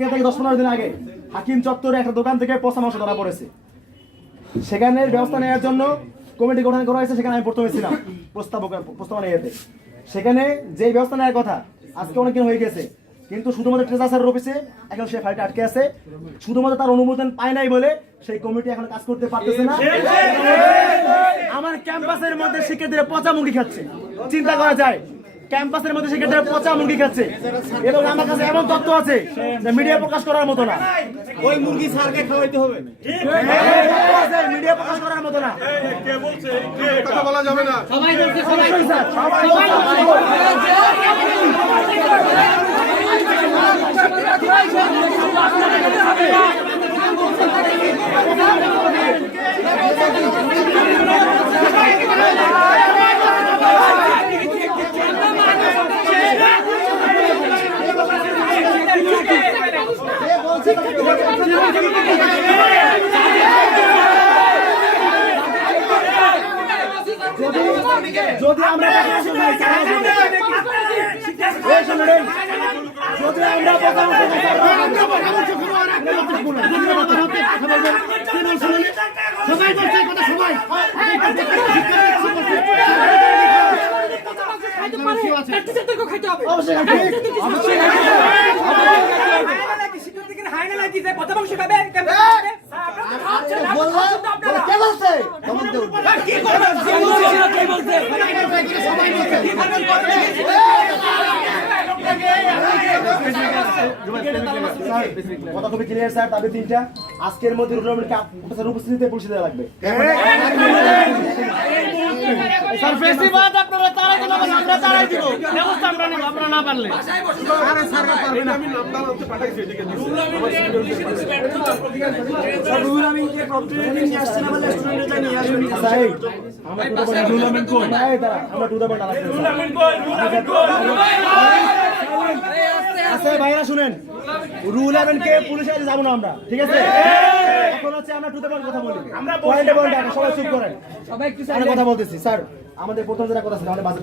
আজকে থেকে দশ পনেরো দিন আগে হাকিম চত্বরে একটা দোকান থেকে পচা মাংস ধরা পড়েছে। সেখানে ব্যবস্থা নেওয়ার জন্য কমিটি গঠন করা হয়েছে, সেখানে আমি প্রথমে ছিলাম প্রস্তাব প্রস্তাবনা ইয়েতে সেখানে যে ব্যবস্থা নেওয়ার কথা আজকে অনেকদিন হয়ে গেছে, কিন্তু শুধুমাত্র ট্রেজার অফিসে এখন সে ফাইলটা আটকে আছে। শুধুমাত্র তার অনুমোদন পায় নাই বলে সেই কমিটি এখন কাজ করতে পারতেছে না। আমার ক্যাম্পাসের মধ্যে শিক্ষার্থীরা পচা মুরগি খাচ্ছে। চিন্তা করা যায় ক্যাম্পাসের মধ্যে সেক্ষেত্রে পচা মুরগি খাচ্ছে। এবং আমার কাছে এমন তথ্য আছে যে মিডিয়া প্রকাশ করার মতো না। ওই মুরগি স্যারকে খাওয়াইতে হবে। মিডিয়া প্রকাশ করার মতো না। কথা বলা যাবে না। অবশ্যই স্যার, সবাই। যদি আমরা যদি আমরা সবাই বলছে কথা সবাই অবশ্যই বলছে স্যার, কথা খুবই ক্লিয়ার স্যার দাবি তিনটা। আজকের মধ্যে উপস্থিতিতে পৌঁছে দেওয়া লাগবে। দিন আমরা তারাই দিব। ব্যবস্থা আমরা নেব আপনারা না পারলে। ভাইরা শুনেন। রুল কে পুলিশের কাছে যাব না আমরা ঠিক আছে? এখন হচ্ছে আমরা টুতে কথা বলি। আমরা পয়েন্টে পয়েন্টে সবাই চুপ করেন। সবাই কথা বলতেছি স্যার আমাদের প্রথম যেটা কথা ছিল আমাদের